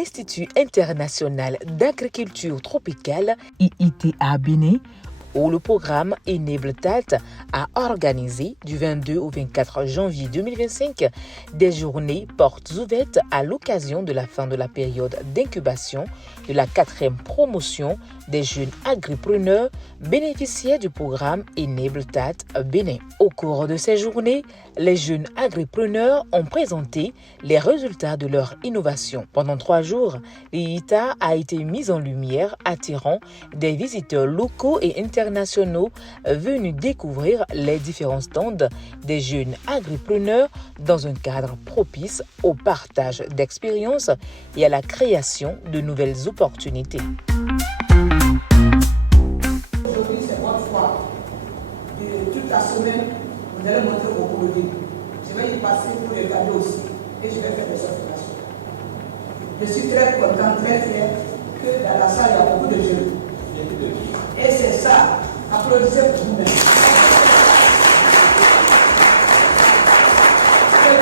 l'Institut international d'agriculture tropicale, IITA Bénin, où le programme Enabletat a organisé du 22 au 24 janvier 2025 des journées portes ouvertes à l'occasion de la fin de la période d'incubation de la 4e promotion des jeunes agripreneurs bénéficiaires du programme Enabletat Bénin. Au cours de ces journées, les jeunes agripreneurs ont présenté les résultats de leur innovation. Pendant 3 jours, l'IITA a été mise en lumière, attirant des visiteurs locaux et internationaux venus découvrir les différents stands des jeunes agripreneurs dans un cadre propice au partage d'expériences et à la création de nouvelles opportunités. Aujourd'hui, c'est votre fois. Toute la semaine, vous allez montrer vos produits. Je vais y passer pour les cadeaux aussi et je vais faire des observations. Je suis très content, très fier que dans la salle, il y a beaucoup de jeunes. Et c'est ça. Applaudissez pour vous-même. C'est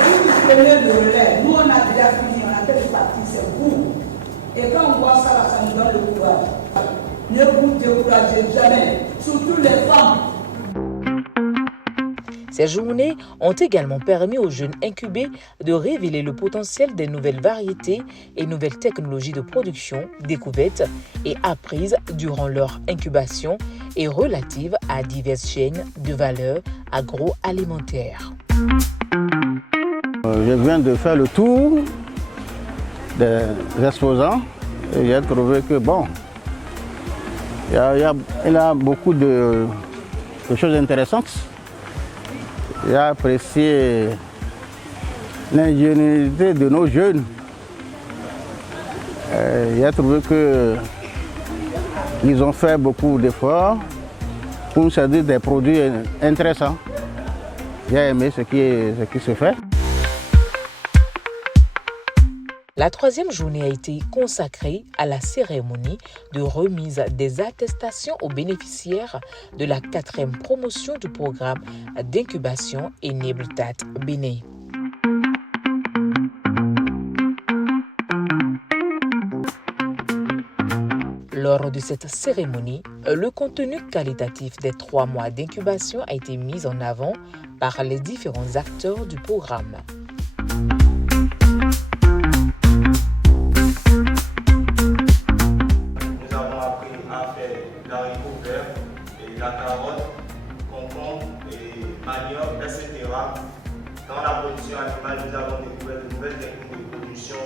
vous qui prenez le relais. Nous, on a déjà fini, on a fait partie, c'est vous. Et quand on voit ça, là, ça nous donne le courage. Ne vous découragez jamais, surtout les femmes. Ces journées ont également permis aux jeunes incubés de révéler le potentiel des nouvelles variétés et nouvelles technologies de production découvertes et apprises durant leur incubation et relatives à diverses chaînes de valeur agroalimentaire. Je viens de faire le tour des exposants et j'ai trouvé que bon, il y a beaucoup de choses intéressantes. J'ai apprécié l'ingéniosité de nos jeunes. J'ai trouvé qu'ils ont fait beaucoup d'efforts pour nous servir des produits intéressants. J'ai aimé ce qui se fait. La 3e journée a été consacrée à la cérémonie de remise des attestations aux bénéficiaires de la 4e promotion du programme d'incubation Enabletat Bénin. Lors de cette cérémonie, le contenu qualitatif des 3 mois d'incubation a été mis en avant par les différents acteurs du programme. La carotte, concombre et manioc, etc. Dans la production animale, nous avons découvert de nouvelles techniques de production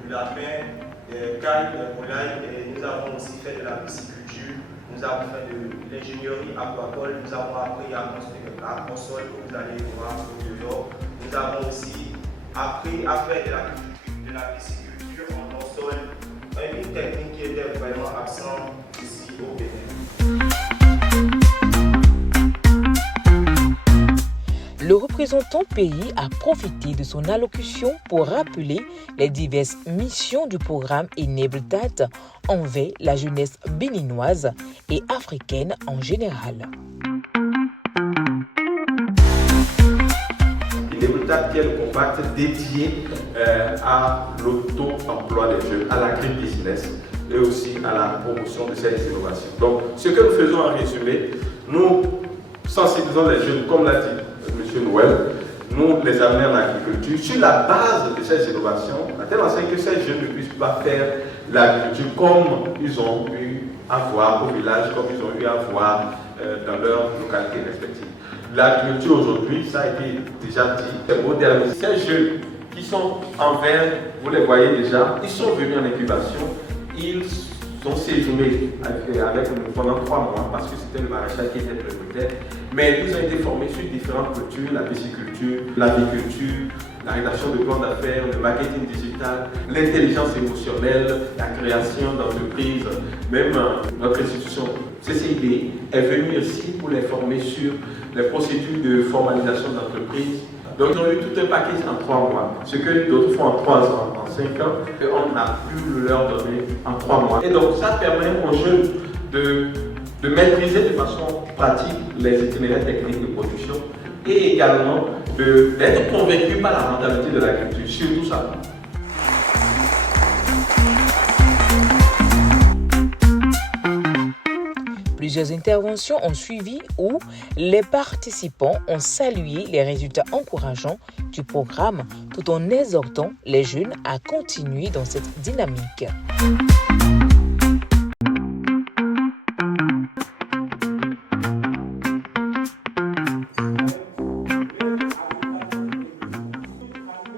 du lapin, des cailles, des volailles, et nous avons aussi fait de la pisciculture, nous avons fait de l'ingénierie aquacole, nous avons appris à construire la console que vous allez voir dehors. Nous avons aussi appris à faire de la pisciculture en console, une technique qui était vraiment absente ici au Bénin. Le représentant pays a profité de son allocution pour rappeler les diverses missions du programme Enabletat envers la jeunesse béninoise et africaine en général. Enabletat qui est le compact dédié à l'auto-emploi des jeunes, à l'agri-business et aussi à la promotion de ces innovations. Donc, ce que nous faisons en résumé, nous sensibilisons les jeunes, comme l'a dit M. Noël, nous les amenons en agriculture sur la base de ces innovations, à telle enseigne que ces jeunes ne puissent pas faire l'agriculture comme ils ont eu à voir au village, comme ils ont eu à voir dans leur localité respective. L'agriculture aujourd'hui, ça a été déjà dit, est modernisée. Ces jeunes qui sont en vert, vous les voyez déjà, ils sont venus en incubation, ils ont séjourné avec nous pendant 3 mois parce que c'était le maraîchage qui était prioritaire. Mais ils ont été formés sur différentes cultures, la pisciculture, l'aviculture, la rédaction de plans d'affaires, le marketing digital, l'intelligence émotionnelle, la création d'entreprises. Même notre institution CCID est venue ici pour les former sur les procédures de formalisation d'entreprise. Donc ils ont eu tout un package en 3 mois, ce que d'autres font en 3 ans, en 5 ans, et on a pu leur donner en 3 mois. Et donc ça permet aux jeunes de maîtriser de façon pratique les itinéraires techniques de production et également d'être convaincus par la rentabilité de l'agriculture, surtout ça. Plusieurs interventions ont suivi où les participants ont salué les résultats encourageants du programme tout en exhortant les jeunes à continuer dans cette dynamique.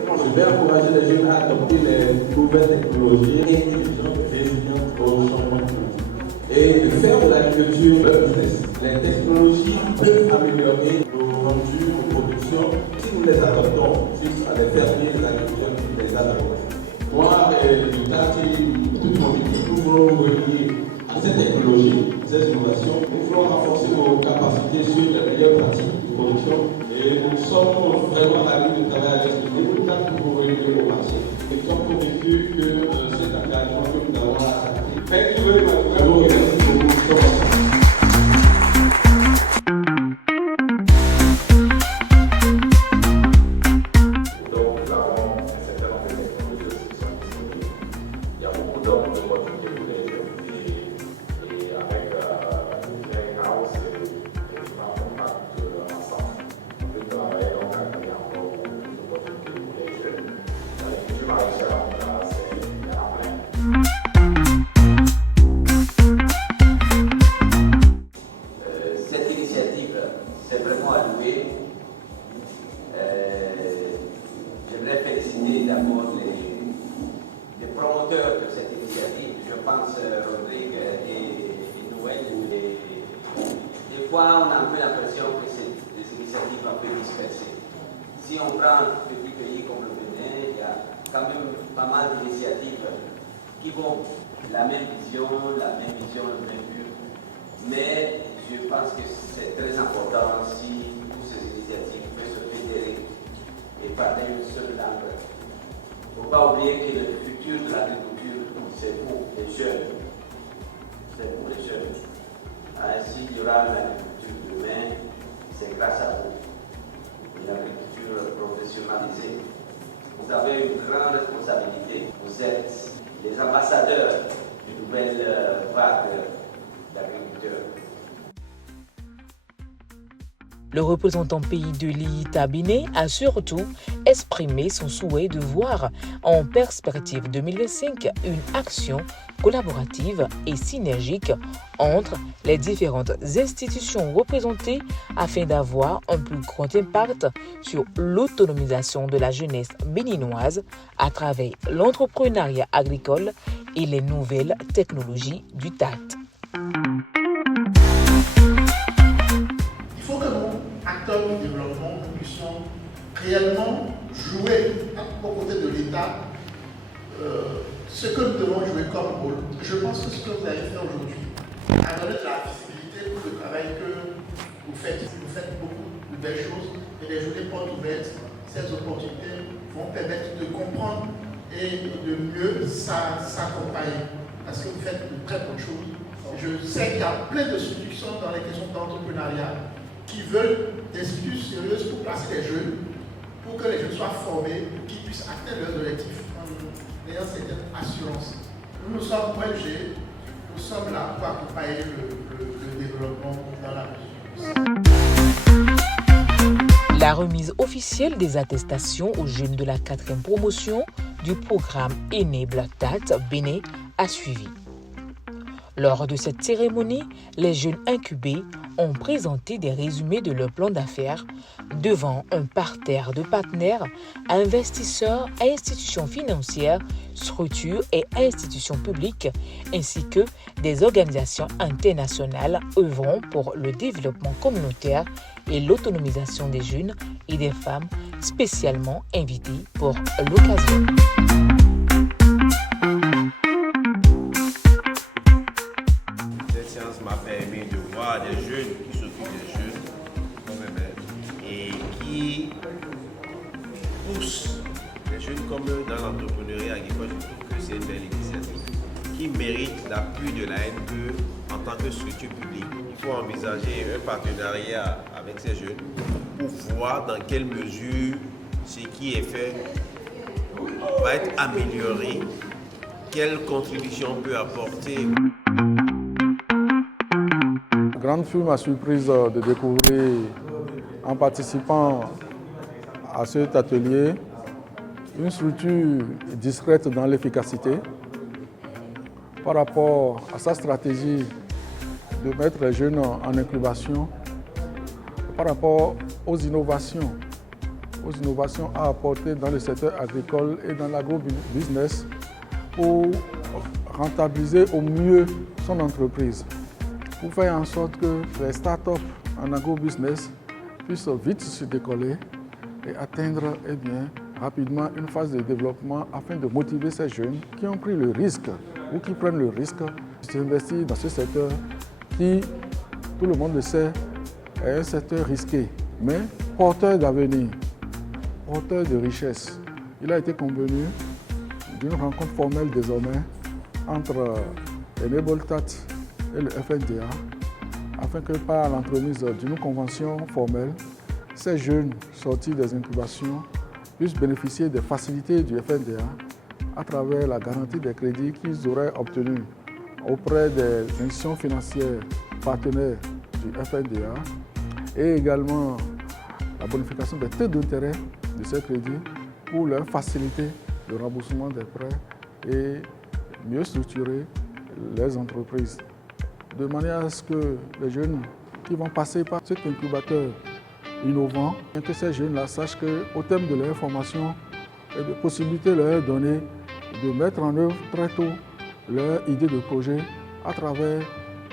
Je vais encourager les jeunes à adopter les nouvelles technologies intelligentes et résilientes au changement climatique et de faire de l'agriculture un business. Les technologies peuvent améliorer nos rendus, nos productions si nous les adoptons, si les fermiers, les agriculteurs les adoptent. Moi, du TAT, toute mon équipe, nous voulons nous relier à cette technologie, ces innovations. Nous voulons renforcer nos capacités sur les meilleures pratiques de production et nous sommes vraiment ravis de travailler avec ce groupe pour relier au marché. Et nous sommes convaincus que cet engagement que nous avons accepté. Thank you very much. Merci beaucoup. Cette initiative, c'est vraiment à louer. J'aimerais féliciter d'abord les promoteurs de cette initiative. Je pense Rodrigue et Noël. Des fois, on a un peu l'impression que c'est des initiatives un peu dispersées. Si on prend un petit pays comme le Bénin, il y a quand même pas mal d'initiatives qui vont la même vision, le même but. Mais je pense que c'est très important si toutes ces initiatives peuvent se fédérer et parler une seule langue. Il ne faut pas oublier que le futur de l'agriculture, c'est pour les jeunes. C'est pour les jeunes. Ainsi, il y aura l'agriculture demain, c'est grâce à vous. Une agriculture professionnalisée. Vous avez une grande responsabilité. Vous êtes les ambassadeurs d'une nouvelle vague d'agriculteurs. Le représentant pays de l'IITA Bénin a surtout exprimé son souhait de voir en perspective 2025 une action collaborative et synergique entre les différentes institutions représentées afin d'avoir un plus grand impact sur l'autonomisation de la jeunesse béninoise à travers l'entrepreneuriat agricole et les nouvelles technologies du TAT. Il faut que nous, acteurs du développement, nous puissions réellement jouer aux côtés de l'État ce que nous devons jouer comme rôle. Je pense que ce que vous avez fait aujourd'hui a donné de la visibilité pour le travail que vous faites. Vous faites beaucoup de belles choses et les journées portes ouvertes, ces opportunités vont permettre de comprendre et de mieux s'accompagner parce que vous faites de très bonnes choses. Je sais qu'il y a plein de structures dans les questions d'entrepreneuriat qui veulent des structures sérieuses pour placer les jeunes, pour que les jeunes soient formés, pour qu'ils puissent atteindre leurs objectifs en ayant cette assurance. Nous sommes ONG, nous sommes là pour accompagner le développement dans la région. La remise officielle des attestations aux jeunes de la 4e promotion du programme Enable TAT Bénin a suivi. Lors de cette cérémonie, les jeunes incubés ont présenté des résumés de leur plan d'affaires devant un parterre de partenaires, investisseurs, institutions financières, structures et institutions publiques, ainsi que des organisations internationales œuvrant pour le développement communautaire et l'autonomisation des jeunes et des femmes spécialement invités pour l'occasion. M'a permis de voir des jeunes qui s'occupent des jeunes comme eux-mêmes et qui poussent les jeunes comme eux dans l'entrepreneuriat agricole. Je trouve que c'est une belle initiative qui mérite l'appui de la NPE en tant que structure publique. Il faut envisager un partenariat avec ces jeunes pour voir dans quelle mesure ce qui est fait va être amélioré, quelle contribution on peut apporter. grande fut ma surprise de découvrir, en participant à cet atelier, une structure discrète dans l'efficacité par rapport à sa stratégie de mettre les jeunes en incubation, par rapport aux innovations à apporter dans le secteur agricole et dans l'agro-business pour rentabiliser au mieux son entreprise, pour faire en sorte que les startups en agro-business puissent vite se décoller et atteindre rapidement une phase de développement afin de motiver ces jeunes qui ont pris le risque ou qui prennent le risque de s'investir dans ce secteur qui, tout le monde le sait, est un secteur risqué, mais porteur d'avenir, porteur de richesse. Il a été convenu d'une rencontre formelle désormais entre Enabletat et le FNDA, afin que par l'entremise d'une convention formelle, ces jeunes sortis des incubations puissent bénéficier des facilités du FNDA à travers la garantie des crédits qu'ils auraient obtenus auprès des institutions financières partenaires du FNDA et également la bonification des taux d'intérêt de ces crédits pour leur faciliter le remboursement des prêts et mieux structurer les entreprises. De manière à ce que les jeunes qui vont passer par cet incubateur innovant, que ces jeunes-là sachent qu'au terme de leur formation, et de possibilités leur donner de mettre en œuvre très tôt leur idée de projet à travers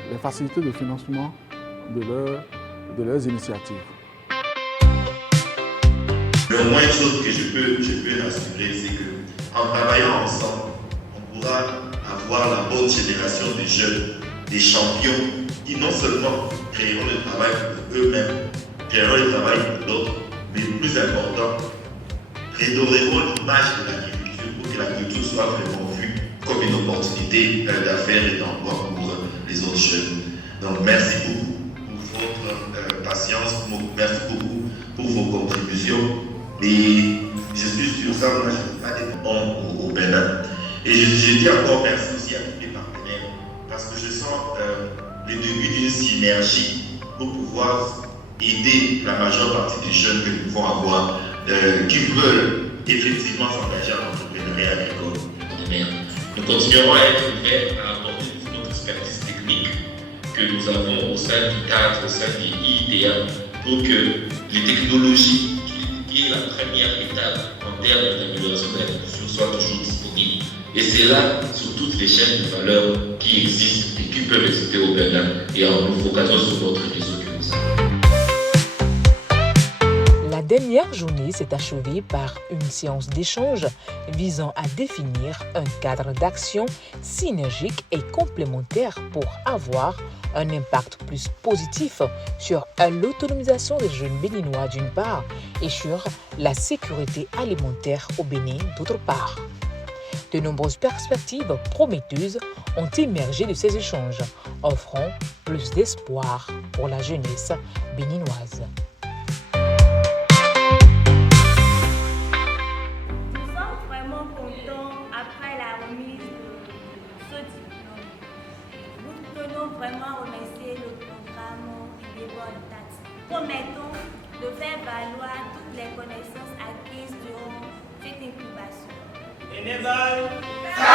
les facilités de financement de leurs initiatives. Le moins de choses que je peux assurer, c'est qu'en travaillant ensemble, on pourra avoir la bonne génération de jeunes, des champions qui non seulement créeront le travail pour eux-mêmes, créeront le travail pour d'autres, mais le plus important, redonneront l'image de l'agriculture pour que l'agriculture soit vraiment vue comme une opportunité d'affaires et d'emploi pour les autres jeunes. Donc merci beaucoup pour votre patience, merci beaucoup pour vos contributions. Et je suis sûr, ça, moi, je ne peux pas être bon au Bénin. Et je dis encore merci aussi à tous les partenaires, parce que je sens le début d'une synergie pour pouvoir aider la majeure partie des jeunes que nous pouvons avoir, qui veulent effectivement s'engager en entrepreneuriat agricole. Nous continuerons à être ouverts à apporter toute notre expertise technique que nous avons au sein du cadre, au sein des IITA, pour que les technologies, qui est la première étape en termes d'amélioration de l'agriculture, soient toujours disponibles. Et c'est là, sur toutes les chaînes de valeur qui existent et qui peuvent exister au Bénin, et en nous focalisant sur notre réseau que nous avons. La dernière journée s'est achevée par une séance d'échange visant à définir un cadre d'action synergique et complémentaire pour avoir un impact plus positif sur l'autonomisation des jeunes béninois d'une part et sur la sécurité alimentaire au Bénin d'autre part. De nombreuses perspectives prometteuses ont émergé de ces échanges, offrant plus d'espoir pour la jeunesse béninoise. Vraiment remercier le programme Enabletat. Promettons de faire valoir toutes les connaissances acquises durant cette incubation. Enabletat!